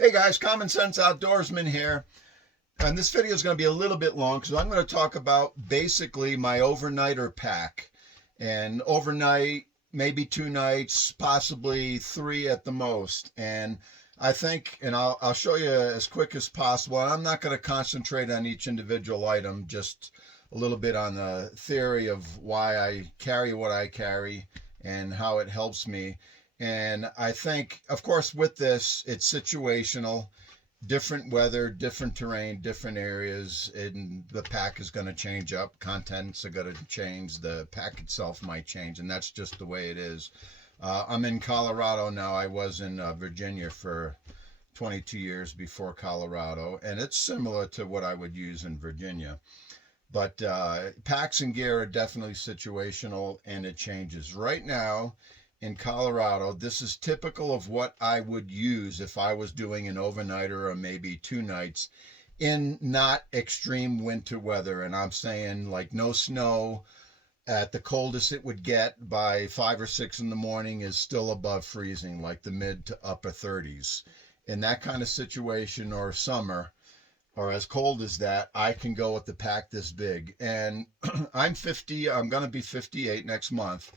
Hey guys, Common Sense Outdoorsman here. And this video is going to be a little bit long because I'm going to talk about basically my overnighter pack. And overnight, maybe 2 nights, possibly 3 at the most. And I think, and I'll show you as quick as possible. And I'm not going to concentrate on each individual item, just a little bit on the theory of why I carry what I carry and how it helps me. And I think, of course, with this, it's situational, different weather, different terrain, different areas, and the pack is going to change up. Contents are going to change. The pack itself might change, and that's just the way it is. I'm in Colorado now. I was in Virginia for 22 years before Colorado, and it's similar to what I would use in Virginia. But packs and gear are definitely situational, and it changes. Right now, in Colorado, this is typical of what I would use if I was doing an overnighter or maybe 2 nights in not extreme winter weather. And I'm saying like no snow. At the coldest it would get by 5 or 6 in the morning is still above freezing, like the mid to upper 30s. In that kind of situation, or summer, or as cold as that, I can go with the pack this big. And I'm 50, I'm going to be 58 next month.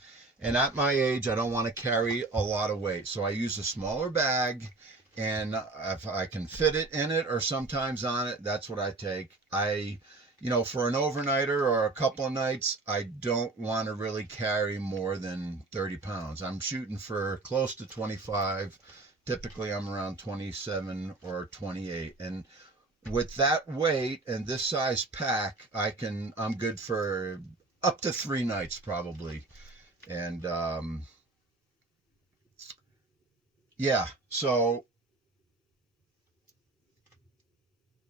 And at my age, I don't want to carry a lot of weight. So I use a smaller bag, and if I can fit it in it or sometimes on it, that's what I take. For an overnighter or a couple of nights, I don't want to really carry more than 30 pounds. I'm shooting for close to 25. Typically, I'm around 27 or 28. And with that weight and this size pack, I'm good for up to 3 nights probably. And so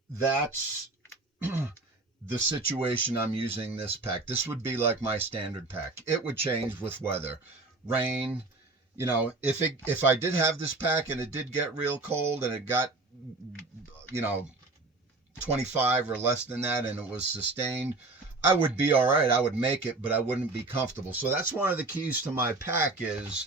that's the situation I'm using this pack. This would be like my standard pack. It would change with weather, rain. If I did have this pack and it did get real cold and it got 25 or less than that and it was sustained, I would be all right. I would make it, but I wouldn't be comfortable. So that's one of the keys to my pack is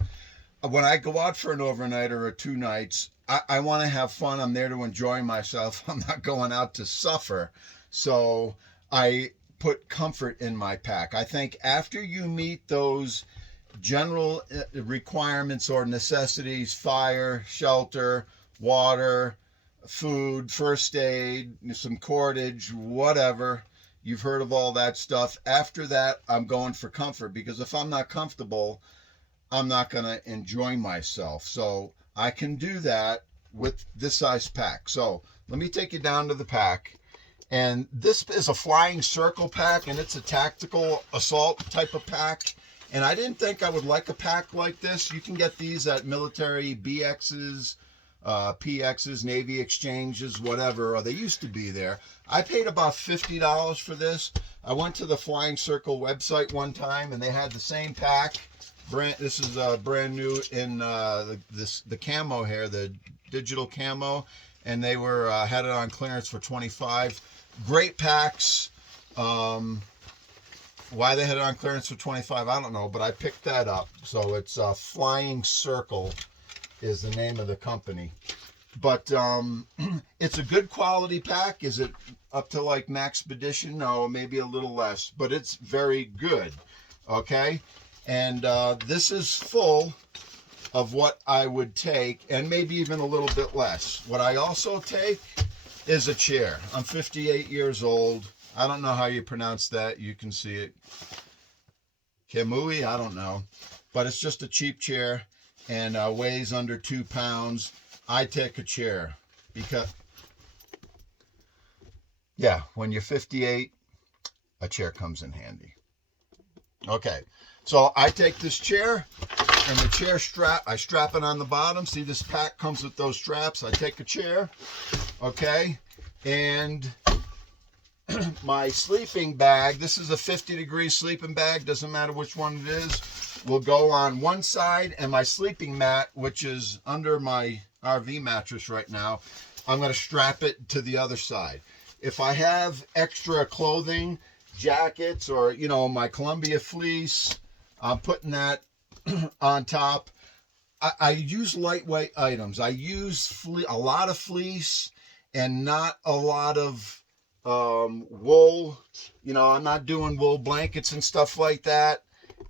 when I go out for an overnight or 2 nights, I want to have fun. I'm there to enjoy myself. I'm not going out to suffer. So I put comfort in my pack. I think after you meet those general requirements or necessities, fire, shelter, water, food, first aid, some cordage, whatever, you've heard of all that stuff. After that, I'm going for comfort, because if I'm not comfortable, I'm not going to enjoy myself. So I can do that with this size pack. So let me take you down to the pack. And this is a flying circle pack, and it's a tactical assault type of pack. And I didn't think I would like a pack like this. You can get these at military BXs, PXs, Navy exchanges, whatever, or they used to be there. I paid about $50 for this. I went to the Flying Circle website one time, and they had the same pack. This is brand new in the camo here, the digital camo, and they had it on clearance for $25. Great packs. Why they had it on clearance for $25, I don't know, but I picked that up. So it's Flying Circle is the name of the company. But it's a good quality pack. Is it up to like Maxpedition? No, maybe a little less, but it's very good. Okay, and this is full of what I would take, and maybe even a little bit less. What I also take is a chair. I'm 58 years old. I don't know how you pronounce that. You can see it. Kamui, I don't know. But it's just a cheap chair, and weighs under 2 pounds. I take a chair because, when you're 58, a chair comes in handy. Okay, so I take this chair, and the chair I strap it on the bottom. See, this pack comes with those straps. I take a chair, okay, and my sleeping bag, this is a 50-degree sleeping bag, doesn't matter which one it is, will go on one side, and my sleeping mat, which is under my RV mattress right now, I'm going to strap it to the other side. If I have extra clothing, jackets, or, my Columbia fleece, I'm putting that on top. I use lightweight items. I use a lot of fleece and not a lot of wool. You know, I'm not doing wool blankets and stuff like that.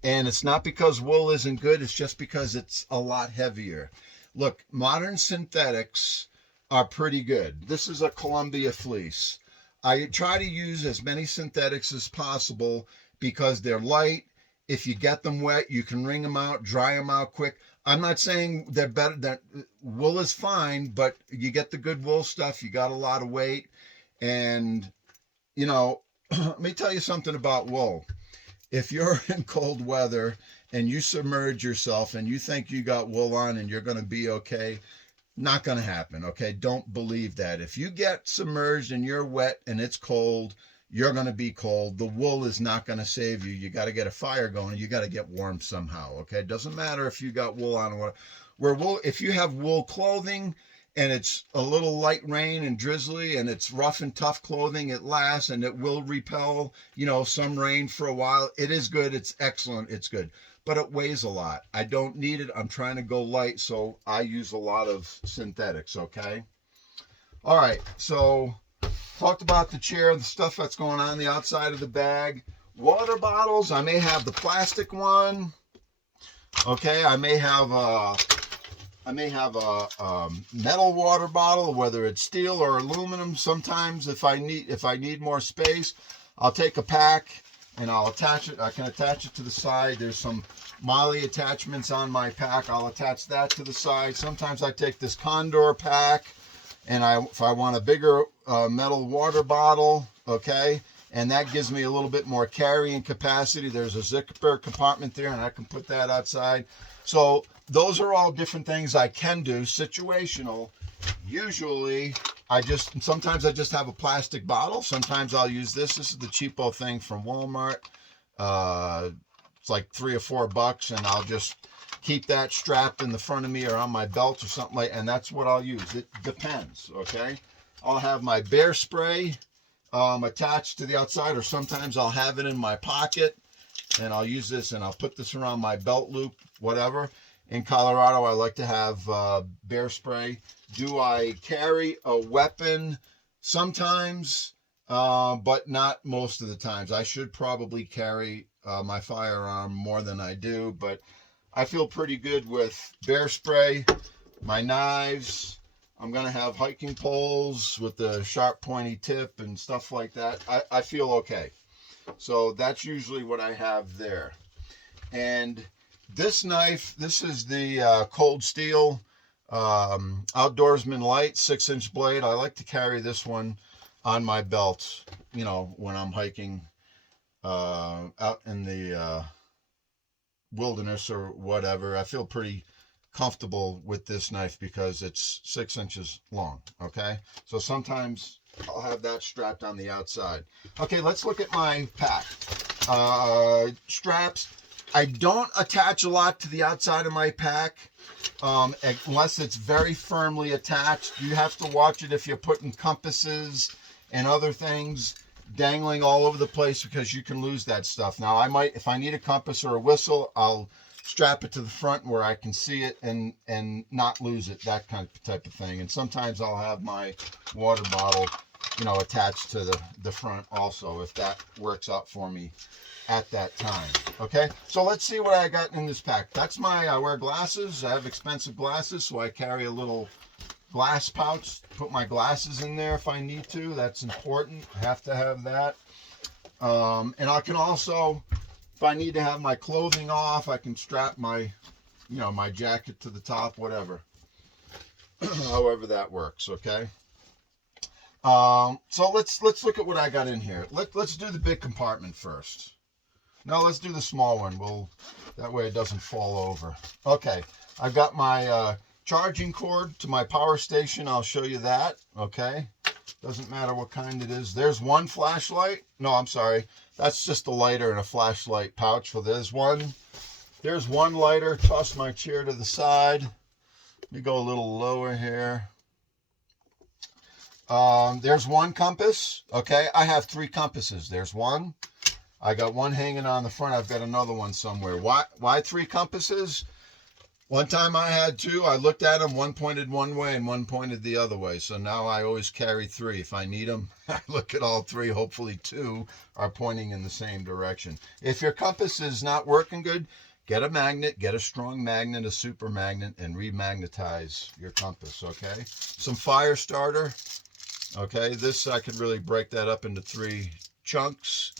And it's not because wool isn't good. It's just because it's a lot heavier. Look, modern synthetics are pretty good. This is a Columbia fleece. I try to use as many synthetics as possible because they're light. If you get them wet, you can wring them out, dry them out quick. I'm not saying they're better. That wool is fine, but you get the good wool stuff. You got a lot of weight. And, you know, let me tell you something about wool. If you're in cold weather and you submerge yourself and you think you got wool on and you're going to be okay, not going to happen, okay? Don't believe that. If you get submerged and you're wet and it's cold, you're going to be cold. The wool is not going to save you. You got to get a fire going. You got to get warm somehow, okay? It doesn't matter if you got wool on or what. If you have wool clothing and it's a little light rain and drizzly and it's rough and tough clothing, it lasts and it will repel, you know, some rain for a while. It is good. It's excellent. It's good. But it weighs a lot. I don't need it. I'm trying to go light, so I use a lot of synthetics, okay? All right, so talked about the chair, the stuff that's going on the outside of the bag. Water bottles, I may have the plastic one. Okay, I may have a metal water bottle, whether it's steel or aluminum. Sometimes if I need more space, I'll take a pack and I'll attach it. I can attach it to the side. There's some Molly attachments on my pack. I'll attach that to the side. Sometimes I take this Condor pack and if I want a bigger metal water bottle, okay, and that gives me a little bit more carrying capacity. There's a zipper compartment there and I can put that outside. So those are all different things I can do, situational. Usually sometimes I just have a plastic bottle. Sometimes I'll use this. This is the cheapo thing from Walmart. It's like $3 or $4 and I'll just keep that strapped in the front of me or on my belt or something like, and that's what I'll use. It depends, okay? I'll have my bear spray attached to the outside, or sometimes I'll have it in my pocket and I'll use this and I'll put this around my belt loop, whatever. In Colorado, I like to have bear spray. Do I carry a weapon? Sometimes, but not most of the times. I should probably carry my firearm more than I do, but I feel pretty good with bear spray, my knives. I'm going to have hiking poles with the sharp pointy tip and stuff like that. I feel okay. So that's usually what I have there. And this knife, this is the Cold Steel Outdoorsman Light 6-inch blade. I like to carry this one on my belt, you know, when I'm hiking out in the wilderness or whatever. I feel pretty comfortable with this knife because it's 6 inches long, okay? So sometimes I'll have that strapped on the outside. Okay, let's look at my pack. Straps. I don't attach a lot to the outside of my pack unless it's very firmly attached. You have to watch it if you're putting compasses and other things dangling all over the place because you can lose that stuff. Now, I might, if I need a compass or a whistle, I'll strap it to the front where I can see it and not lose it, that kind of type of thing. And sometimes I'll have my water bottle, you know, attached to the front also, if that works out for me at that time. Okay, so let's see what I got in this pack. That's I wear glasses. I have expensive glasses, so I carry a little glass pouch, put my glasses in there if I need to. That's important. I have to have that. And I can also, if I need to have my clothing off, I can strap my, you know, my jacket to the top, whatever. However that works, okay? So let's look at what I got in here. Let's do the big compartment first. No, let's do the small one. That way it doesn't fall over. Okay, I've got my charging cord to my power station. I'll show you that, okay? Doesn't matter what kind it is. There's one flashlight. No, I'm sorry. That's just a lighter and a flashlight pouch. So there's one lighter. Toss my chair to the side. Let me go a little lower here. There's one compass, okay? I have 3 compasses. There's one. I got one hanging on the front. I've got another one somewhere. Why 3 compasses? One time I had two. I looked at them. One pointed one way and one pointed the other way. So now I always carry three. If I need them, I look at all three. Hopefully two are pointing in the same direction. If your compass is not working good, get a magnet, get a strong magnet, a super magnet, and remagnetize your compass, okay? Some fire starter, okay? This, I could really break that up into three chunks.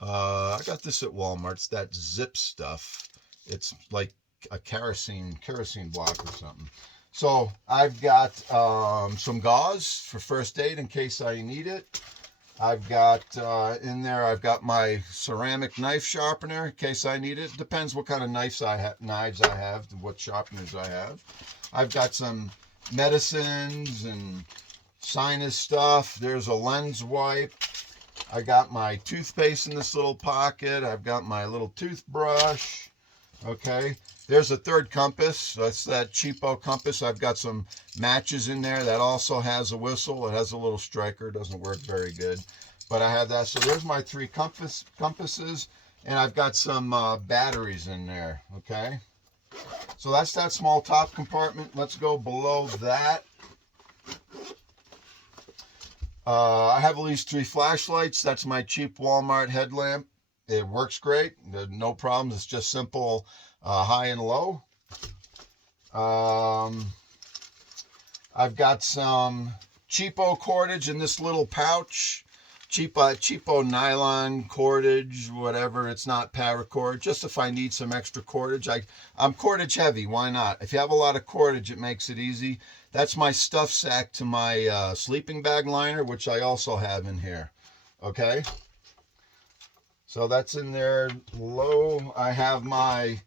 I got this at Walmart. It's that zip stuff. It's like a kerosene block or something. So I've got some gauze for first aid in case I need it. I've got in there, I've got my ceramic knife sharpener in case I need it. Depends what kind of knives I have, what sharpeners I have. I've got some medicines and sinus stuff. There's a lens wipe. I got my toothpaste in this little pocket. I've got my little toothbrush. Okay, there's a third compass. That's that cheapo compass. I've got some matches in there. That also has a whistle. It has a little striker. It doesn't work very good, but I have that. So there's my three compasses, and I've got some batteries in there. Okay, so that's that small top compartment. Let's go below that. I have at least 3 flashlights. That's my cheap Walmart headlamp. It works great. No problems. It's just simple high and low. I've got some cheapo cordage in this little pouch. Cheapo nylon cordage, whatever. It's not paracord. Just if I need some extra cordage. I'm cordage heavy. Why not? If you have a lot of cordage, it makes it easy. That's my stuff sack to my sleeping bag liner, which I also have in here. Okay. So that's in there low. I have my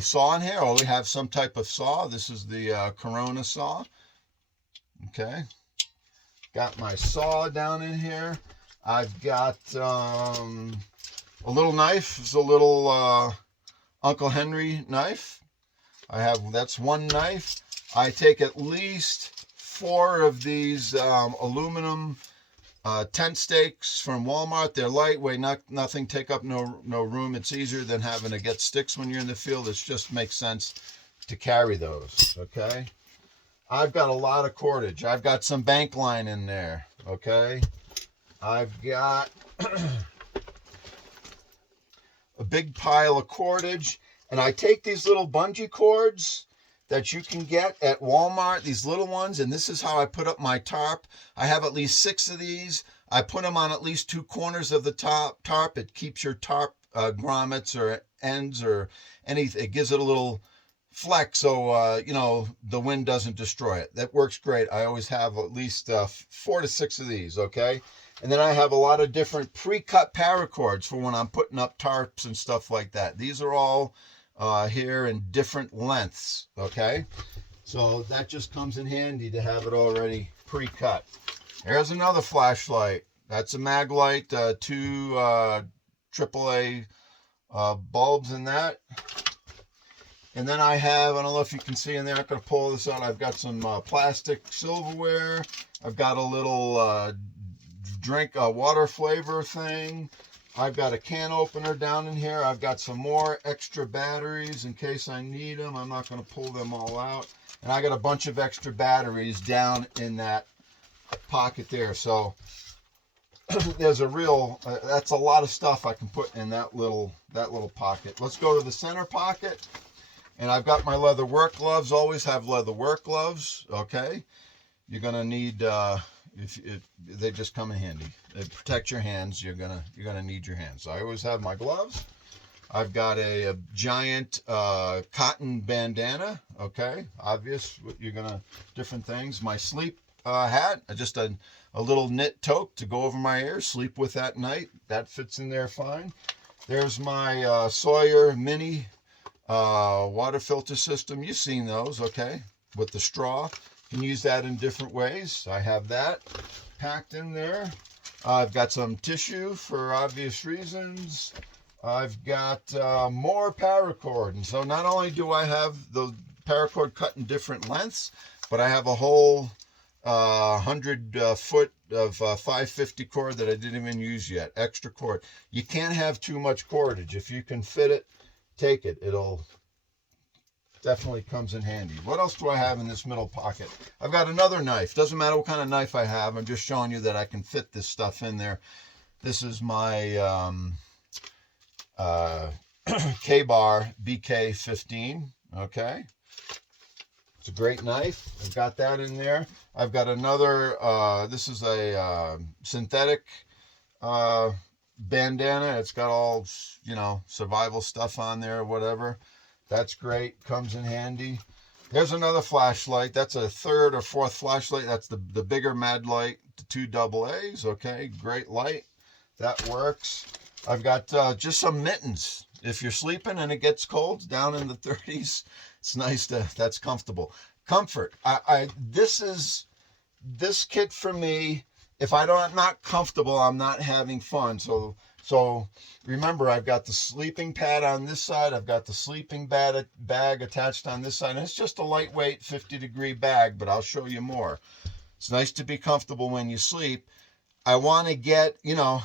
saw in here. I always have some type of saw. This is the Corona saw. Okay. Got my saw down in here. I've got a little knife. It's a little Uncle Henry knife. That's one knife. I take at least 4 of these aluminum tent stakes from Walmart. They're lightweight, nothing take up no room. It's easier than having to get sticks when you're in the field. It just makes sense to carry those. Okay. I've got a lot of cordage. I've got some bank line in there. Okay. I've got a big pile of cordage, and I take these little bungee cords that you can get at Walmart, these little ones, and this is how I put up my tarp. I have at least 6 of these. I put them on at least 2 corners of the tarp. It keeps your tarp grommets or ends or anything. It gives it a little flex so, the wind doesn't destroy it. That works great. I always have at least 4 to 6 of these, okay? And then I have a lot of different pre-cut paracords for when I'm putting up tarps and stuff like that. These are all here in different lengths, okay? So that just comes in handy to have it already pre-cut. Here's another flashlight. That's a mag light, 2 AAA bulbs in that. And then I don't know if you can see in there, I'm going to pull this out. I've got some plastic silverware. I've got a little drink water flavor thing. I've got a can opener down in here. I've got some more extra batteries in case I need them. I'm not going to pull them all out. And I got a bunch of extra batteries down in that pocket there. So there's that's a lot of stuff I can put in that little pocket. Let's go to the center pocket. And I've got my leather work gloves. Always have leather work gloves. Okay. You're going to need, they just come in handy. They protect your hands. You're gonna need your hands. So I always have my gloves. I've got a giant cotton bandana. Okay, obvious. Different things. My sleep hat. Just a little knit toque to go over my ears. Sleep with that night. That fits in there fine. There's my Sawyer mini water filter system. You've seen those, okay? With the straw. You can use that in different ways. I have that packed in there. I've got some tissue for obvious reasons. I've got more paracord. And so not only do I have the paracord cut in different lengths, but I have a whole 100 foot of 550 cord that I didn't even use yet. Extra cord. You can't have too much cordage. If you can fit it, take it. It'll definitely comes in handy. What else do I have in this middle pocket? I've got another knife. Doesn't matter what kind of knife I have. I'm just showing you that I can fit this stuff in there. This is my K-Bar BK15. Okay. It's a great knife. I've got that in there. I've got another, this is a synthetic bandana. It's got all, you know, survival stuff on there or whatever. That's great. Comes in handy. There's another flashlight. That's a third or fourth flashlight. That's the bigger Mad Light, the 2 AA's. Okay, great light. That works. I've got just some mittens. If you're sleeping and it gets cold down in the 30s, it's nice to, that's comfortable. Comfort. This kit for me, if I'm not comfortable, I'm not having fun. So remember, I've got the sleeping pad on this side. I've got the sleeping bag attached on this side. And it's just a lightweight 50-degree bag, but I'll show you more. It's nice to be comfortable when you sleep. I want to get, you know,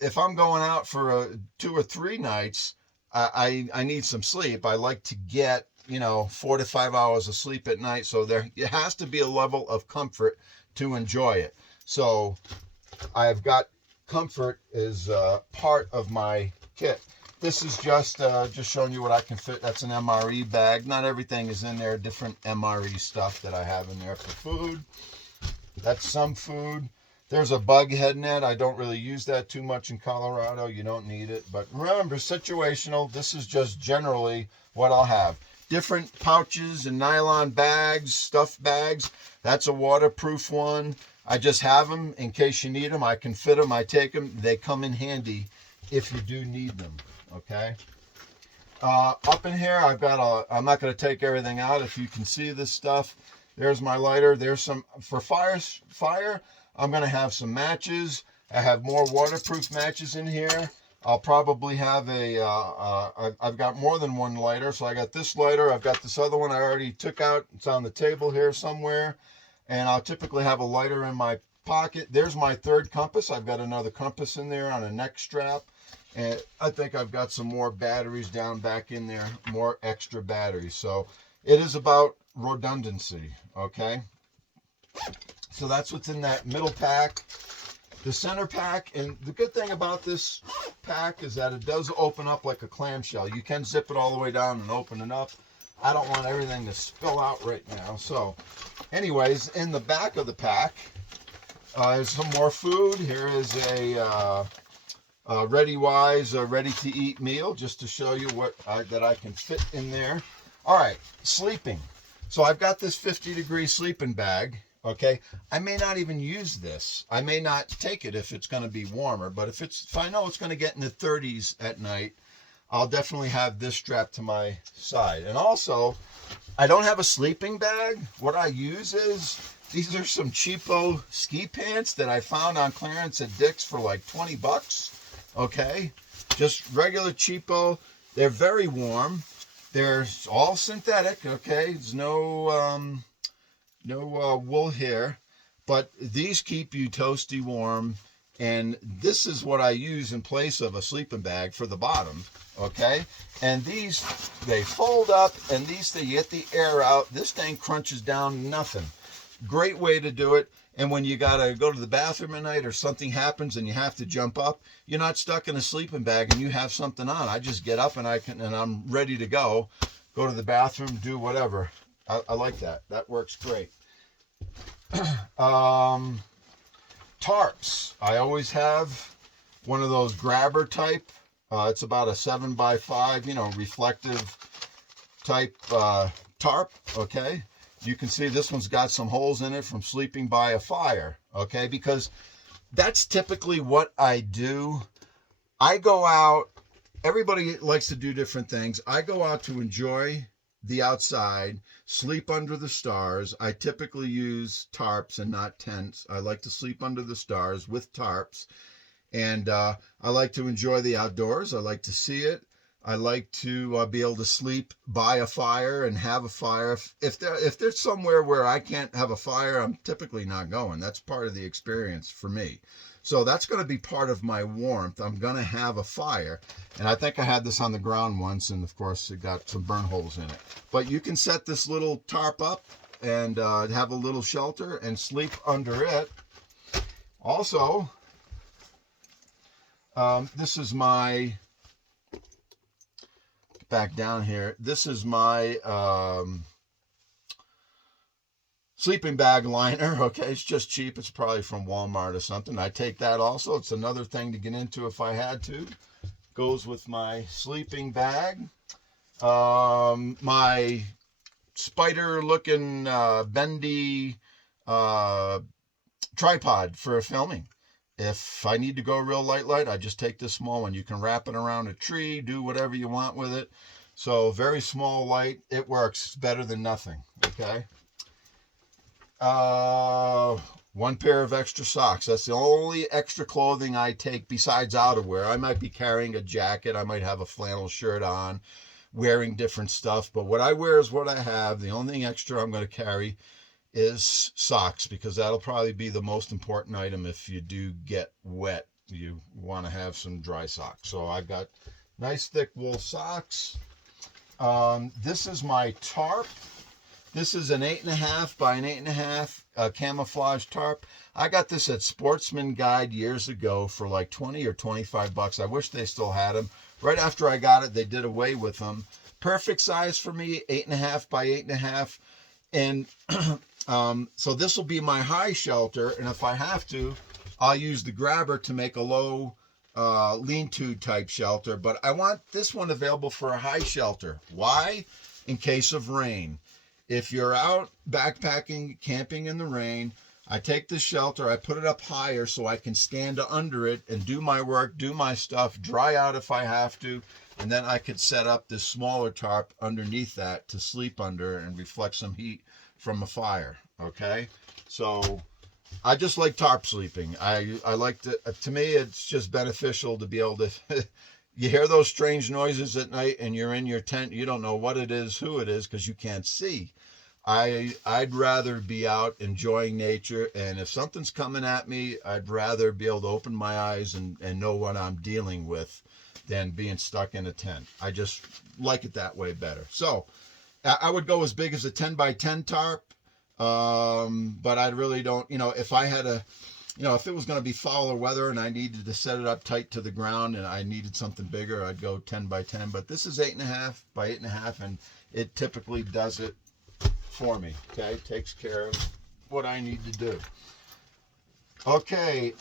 if I'm going out for 2 or 3 nights, I need some sleep. I like to get, you know, 4 to 5 hours of sleep at night. So it has to be a level of comfort to enjoy it. So I've got comfort as part of my kit. This is just showing you what I can fit. That's an MRE bag. Not everything is in there. Different MRE stuff that I have in there for food. That's some food. There's a bug head net. I don't really use that too much in Colorado. You don't need it. But remember, situational. This is just generally what I'll have. Different pouches and nylon bags, stuff bags. That's a waterproof one. I just have them in case you need them. I can fit them. I take them. They come in handy if you do need them. Okay. Up in here, I've got I'm not going to take everything out. If you can see this stuff, there's my lighter. There's some for fire. I'm going to have some matches. I have more waterproof matches in here. I'll probably have I've got more than one lighter. So I got this lighter. I've got this other one I already took out. It's on the table here somewhere. And I'll typically have a lighter in my pocket. There's my third compass. I've got another compass in there on a neck strap. And I think I've got some more batteries down back in there, more extra batteries. So it is about redundancy, okay? So that's what's in that middle pack. The center pack, and the good thing about this pack is that it does open up like a clamshell. You can zip it all the way down and open it up. I don't want everything to spill out right now. So anyways, in the back of the pack, there's some more food. Here is a ReadyWise ready-to-eat meal, just to show you what that I can fit in there. All right, sleeping. So I've got this 50-degree sleeping bag. Okay, I may not even use this. I may not take it if it's going to be warmer, but if I know it's going to get in the 30s at night, I'll definitely have this strapped to my side. And also, I don't have a sleeping bag. What I use is, these are some cheapo ski pants that I found on clearance at Dick's for like 20 bucks. Okay, just regular cheapo. They're very warm. They're all synthetic. Okay, there's no wool here, but these keep you toasty warm, and this is what I use in place of a sleeping bag for the bottom. Okay, and these, they fold up, and these, they get the air out. This thing crunches down nothing. Great way to do it. And when you gotta go to the bathroom at night or something happens and you have to jump up, you're not stuck in a sleeping bag and you have something on. I just get up and I'm ready to go to the bathroom, do whatever. I like that. That works great. Tarps. I always have one of those grabber type. It's about a 7x5, you know, reflective type tarp. Okay. You can see this one's got some holes in it from sleeping by a fire. Okay. Because that's typically what I do. I go out. Everybody likes to do different things. I go out to enjoy the outside, sleep under the stars. I typically use tarps and not tents. I like to sleep under the stars with tarps, and I like to enjoy the outdoors. I like to see it. I like to be able to sleep by a fire and have a fire. If there's somewhere where I can't have a fire, I'm typically not going. That's part of the experience for me. So that's going to be part of my warmth. I'm going to have a fire. And I think I had this on the ground once, and of course it got some burn holes in it. But you can set this little tarp up and have a little shelter and sleep under it. Also, this is my, back down here, this is my sleeping bag liner. Okay, it's just cheap. It's probably from Walmart or something. I take that also. It's another thing to get into if I had to. Goes with my sleeping bag. My spider looking bendy tripod for filming. If I need to go real light, I just take this small one. You can wrap it around a tree, do whatever you want with it. So very small light. It works better than nothing. Okay. One pair of extra socks. That's the only extra clothing I take besides outerwear. I might be carrying a jacket. I might have a flannel shirt on, wearing different stuff. But what I wear is what I have. The only thing extra I'm going to carry is socks, because that'll probably be the most important item. If you do get wet, you want to have some dry socks. So I've got nice thick wool socks. This is my tarp. This is an 8.5 by an 8.5 camouflage tarp. I got this at Sportsman Guide years ago for like 20 or 25 bucks. I wish they still had them. Right after I got it, they did away with them. Perfect size for me, 8.5 by 8.5. And so this will be my high shelter. And if I have to, I'll use the grabber to make a low lean-to type shelter. But I want this one available for a high shelter. Why? In case of rain. If you're out backpacking, camping in the rain, I take this shelter, I put it up higher so I can stand under it and do my work, do my stuff, dry out if I have to, and then I could set up this smaller tarp underneath that to sleep under and reflect some heat from a fire, okay? So I just like tarp sleeping. I like to me, it's just beneficial to be able to, you hear those strange noises at night and you're in your tent, you don't know what it is, who it is, because you can't see. I'd rather be out enjoying nature, and if something's coming at me, I'd rather be able to open my eyes and know what I'm dealing with than being stuck in a tent. I just like it that way better. So I would go as big as a 10 by 10 tarp, but I really don't, if I had if it was going to be fouler weather and I needed to set it up tight to the ground and I needed something bigger, I'd go 10 by 10. But this is 8.5 by 8.5, and it typically does it for me. Okay, takes care of what I need to do. Okay,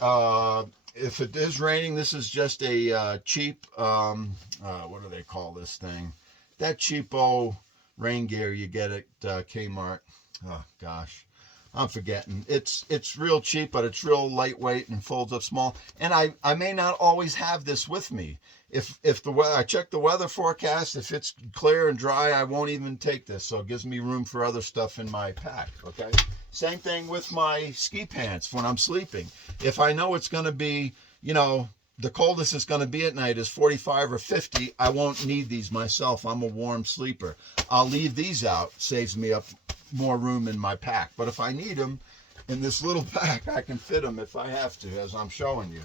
if it is raining, this is just a cheap, what do they call this thing? That cheapo rain gear you get at Kmart. Oh gosh, I'm forgetting. It's real cheap, but it's real lightweight and folds up small. And I may not always have this with me. If the weather, I check the weather forecast, if it's clear and dry, I won't even take this. So it gives me room for other stuff in my pack, okay? Same thing with my ski pants when I'm sleeping. If I know it's going to be, the coldest it's going to be at night is 45 or 50, I won't need these myself. I'm a warm sleeper. I'll leave these out. Saves me up more room in my pack. But if I need them in this little pack, I can fit them if I have to, as I'm showing you.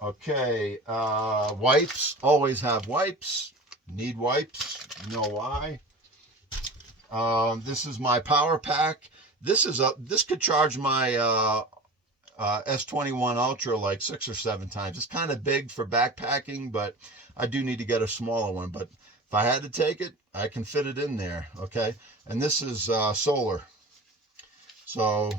Okay, wipes. Always have wipes. Need wipes. You know why. This is my power pack. This could charge my S21 Ultra like 6 or 7 times. It's kind of big for backpacking, but I do need to get a smaller one. But if I had to take it, I can fit it in there, okay? And this is solar. So,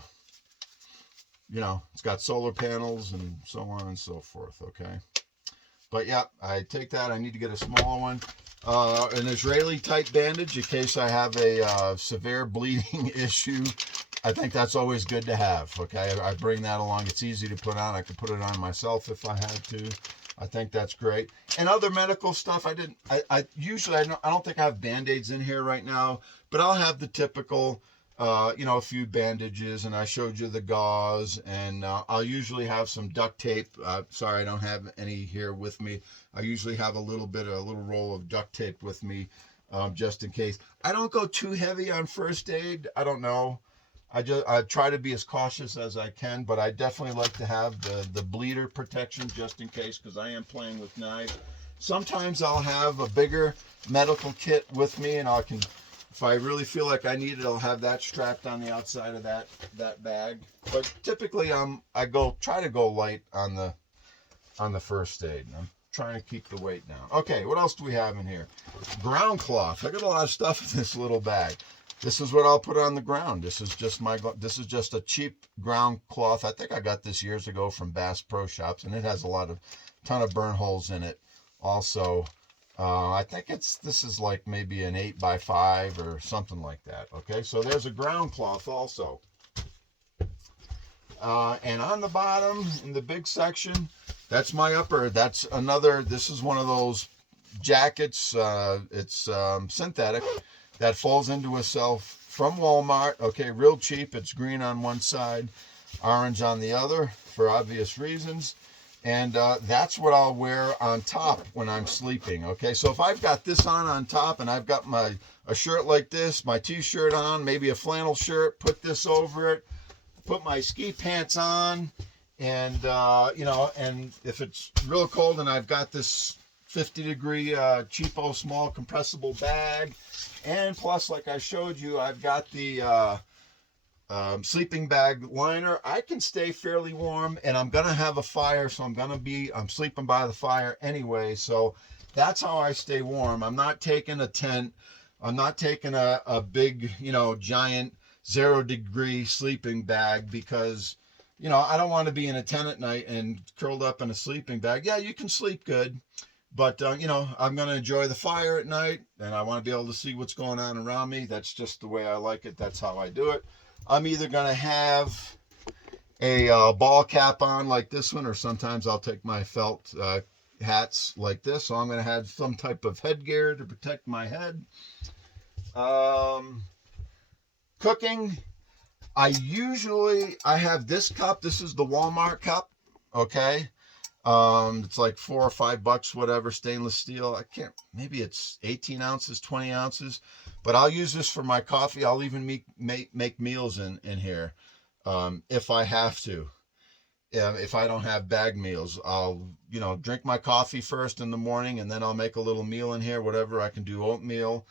it's got solar panels and so on and so forth, okay? But yeah, I take that. I need to get a smaller one. An Israeli type bandage in case I have a severe bleeding issue. I think that's always good to have, okay? I bring that along. It's easy to put on. I could put it on myself if I had to. I think that's great. And other medical stuff, I don't think I have Band-Aids in here right now, but I'll have the typical you know, a few bandages, and I showed you the gauze, and I'll usually have some duct tape. Sorry, I don't have any here with me. I usually have a little roll of duct tape with me, just in case. I don't go too heavy on first aid. I don't know. I try to be as cautious as I can, but I definitely like to have the bleeder protection just in case, because I am playing with knives. Sometimes I'll have a bigger medical kit with me, and I can, if I really feel like I need it, I'll have that strapped on the outside of that bag. But typically I try to go light on the first aid. I'm trying to keep the weight down. Okay, what else do we have in here? Ground cloth. I got a lot of stuff in this little bag. This is what I'll put on the ground. This is just a cheap ground cloth. I think I got this years ago from Bass Pro Shops, and it has ton of burn holes in it. Also, I think this is like maybe an 8x5 or something like that. Okay, so there's a ground cloth also. And on the bottom in the big section, that's my upper. This is one of those jackets. It's synthetic, that falls into itself from Walmart. Okay, real cheap. It's green on one side, orange on the other, for obvious reasons. And that's what I'll wear on top when I'm sleeping. Okay, so if I've got this on top, and I've got a shirt like this, my t-shirt on, maybe a flannel shirt, put this over it, put my ski pants on, and you know, and if it's real cold and I've got this 50-degree cheapo small compressible bag, and plus, like I showed you, I've got the sleeping bag liner. I can stay fairly warm, and I'm gonna have a fire, so I'm sleeping by the fire anyway, so that's how I stay warm. I'm not taking a tent. I'm not taking a big, you know, giant 0-degree sleeping bag, because, you know, I don't want to be in a tent at night and curled up in a sleeping bag. Yeah, you can sleep good, but you know, I'm going to enjoy the fire at night, and I want to be able to see what's going on around me. That's just the way I like it. That's how I do it. I'm either going to have a ball cap on like this one, or sometimes I'll take my felt hats like this. So I'm going to have some type of headgear to protect my head. Cooking, I have this cup. This is the Walmart cup. Okay. It's like $4 or $5, whatever, stainless steel. Maybe it's 18 ounces, 20 ounces, but I'll use this for my coffee. I'll even make meals in here, if I have to. If I don't have bagged meals, I'll, you know, drink my coffee first in the morning, and then I'll make a little meal in here, whatever. I can do oatmeal.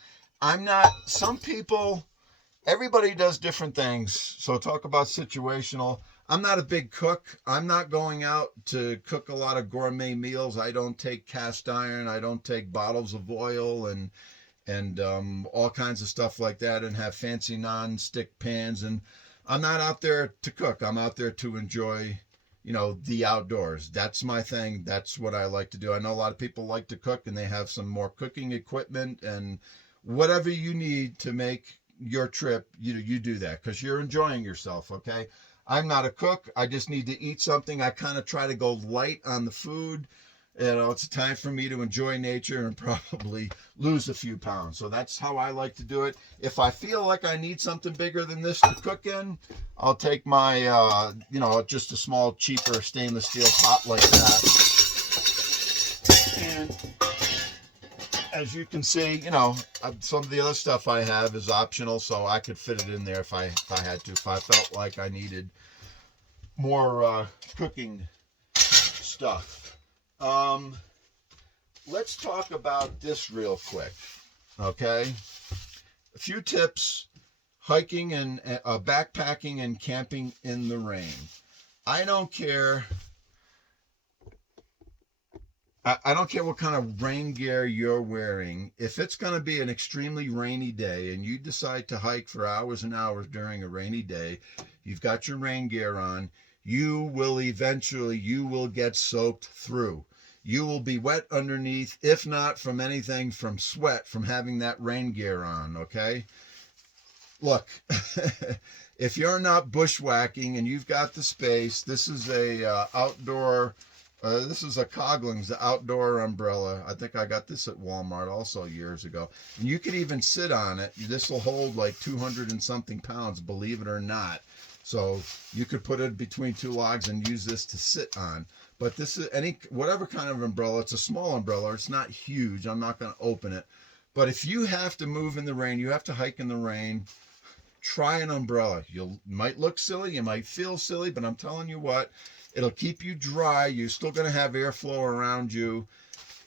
Everybody does different things. So talk about situational. I'm not a big cook. I'm not going out to cook a lot of gourmet meals. I don't take cast iron. I don't take bottles of oil and all kinds of stuff like that, and have fancy non-stick pans. And I'm not out there to cook. I'm out there to enjoy, you know, the outdoors. That's my thing. That's what I like to do. I know a lot of people like to cook, and they have some more cooking equipment, and whatever you need to make your trip, you do that, because you're enjoying yourself. Okay, I'm not a cook. I just need to eat something. I kind of try to go light on the food. You know, it's a time for me to enjoy nature and probably lose a few pounds. So that's how I like to do it. If I feel like I need something bigger than this to cook in, I'll take my you know, just a small, cheaper stainless steel pot like that. And as you can see, you know, some of the other stuff I have is optional, so I could fit it in there if I had to, if I felt like I needed more cooking stuff. Let's talk about this real quick, okay? A few tips, hiking and backpacking and camping in the rain. I don't care. I don't care what kind of rain gear you're wearing. If it's going to be an extremely rainy day and you decide to hike for hours and hours during a rainy day, you've got your rain gear on, you will get soaked through. You will be wet underneath, if not from anything, from sweat, from having that rain gear on, okay? Look, if you're not bushwhacking and you've got the space, this is a outdoor This is a Cogling's, the outdoor umbrella. I think I got this at Walmart also years ago. And you could even sit on it. This will hold like 200 and something pounds, believe it or not. So you could put it between two logs and use this to sit on. But this is whatever kind of umbrella. It's a small umbrella. It's not huge. I'm not going to open it. But if you have to move in the rain, you have to hike in the rain, try an umbrella. You might look silly, you might feel silly, but I'm telling you what, it'll keep you dry. You're still going to have airflow around you.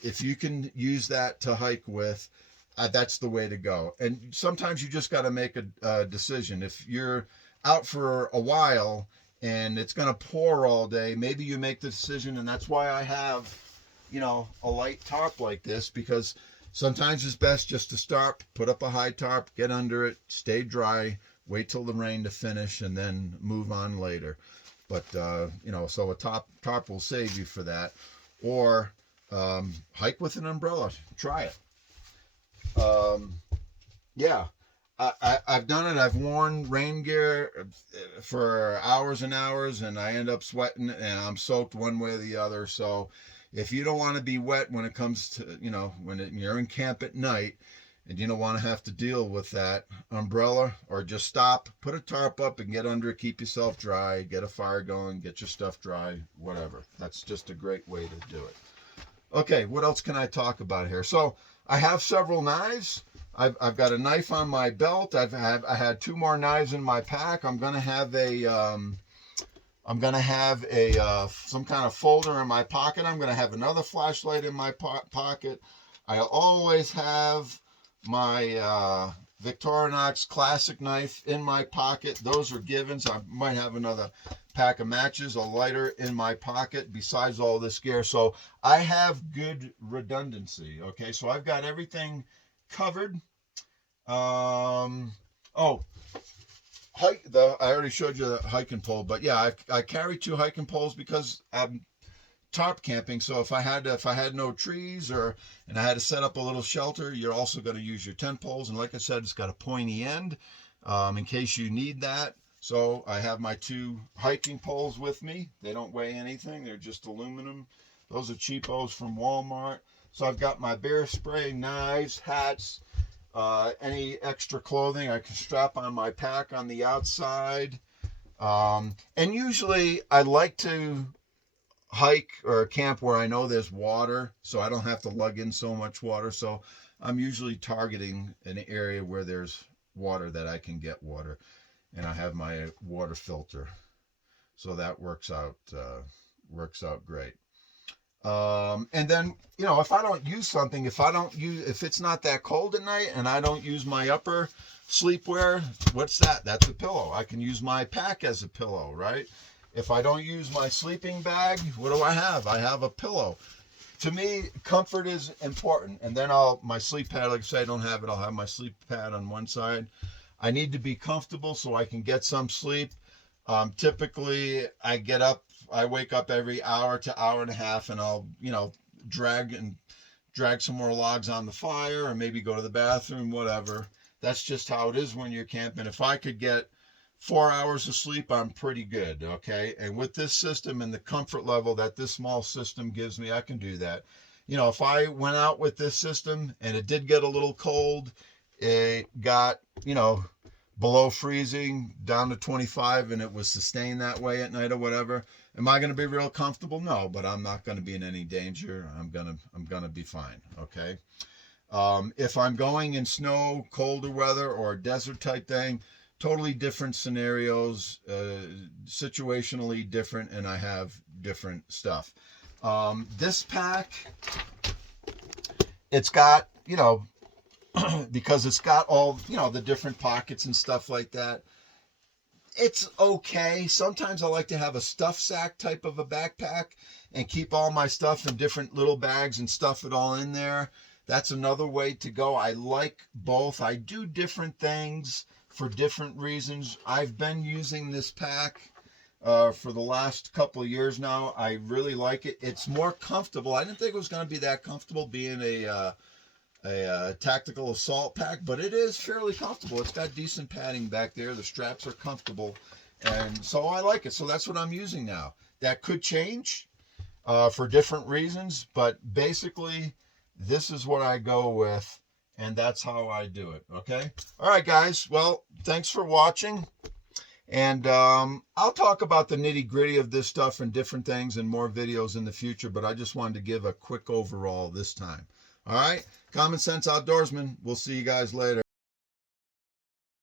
If you can use that to hike with, that's the way to go. And sometimes you just got to make a decision. If you're out for a while and it's going to pour all day, maybe you make the decision, and that's why I have, a light tarp like this, because sometimes it's best just to start, put up a high tarp, get under it, stay dry, wait till the rain to finish, and then move on later. But, so a tarp will save you for that. Or hike with an umbrella. Try it. Yeah. I've done it. I've worn rain gear for hours and hours, and I end up sweating, and I'm soaked one way or the other. So if you don't want to be wet when it comes to, when you're in camp at night and you don't want to have to deal with that umbrella, or just stop, put a tarp up and get under it, keep yourself dry, get a fire going, get your stuff dry, whatever. That's just a great way to do it. Okay, what else can I talk about here? So I have several knives. I've got a knife on my belt. I had 2 more knives in my pack. I'm gonna have some kind of folder in my pocket. I'm gonna have another flashlight in my pocket. I always have my Victorinox classic knife in my pocket. Those are givens. I might have another pack of matches, a lighter in my pocket besides all this gear. So I have good redundancy. Okay, so I've got everything covered. I already showed you the hiking pole, but yeah, I carry 2 hiking poles because I'm tarp camping. So if I had no trees and I had to set up a little shelter, you're also going to use your tent poles. And like I said, it's got a pointy end in case you need that. So I have my 2 hiking poles with me. They don't weigh anything. They're just aluminum. Those are cheapos from Walmart. So I've got my bear spray, knives, hats, any extra clothing I can strap on my pack on the outside. And usually I like to hike or camp where I know there's water, so I don't have to lug in so much water. So I'm usually targeting an area where there's water, that I can get water. And I have my water filter. So that works out great. And then, if I don't use something, if it's not that cold at night and I don't use my upper sleepwear, what's that? That's a pillow. I can use my pack as a pillow, right? If I don't use my sleeping bag, what do I have? I have a pillow. To me, comfort is important. And then my sleep pad, like I say, I don't have it. I'll have my sleep pad on one side. I need to be comfortable so I can get some sleep. Typically, I wake up every hour to hour and a half, and I'll, drag some more logs on the fire, or maybe go to the bathroom, whatever. That's just how it is when you're camping. If I could get 4 hours of sleep, I'm pretty good, okay? And with this system and the comfort level that this small system gives me, I can do that. If I went out with this system and it did get a little cold, it got, below freezing, down to 25, and it was sustained that way at night or whatever, am I going to be real comfortable? No, but I'm not going to be in any danger. I'm going to be fine, okay? If I'm going in snow, colder weather, or desert type thing, totally different scenarios, situationally different, and I have different stuff. This pack, it's got, because it's got all, the different pockets and stuff like that, it's okay. Sometimes I like to have a stuff sack type of a backpack and keep all my stuff in different little bags and stuff it all in there. That's another way to go. I like both. I do different things for different reasons. I've been using this pack for the last couple of years now. I really like it. It's more comfortable. I didn't think it was going to be that comfortable being a tactical assault pack, but it is fairly comfortable. It's got decent padding back there. The straps are comfortable, and so I like it. So that's what I'm using now. That could change. for different reasons, but basically this is what I go with, and that's how I do it. Okay. All right, guys. Well, thanks for watching. And I'll talk about the nitty-gritty of this stuff and different things in more videos in the future, but I just wanted to give a quick overall this time. All right? Common Sense Outdoorsman. We'll see you guys later.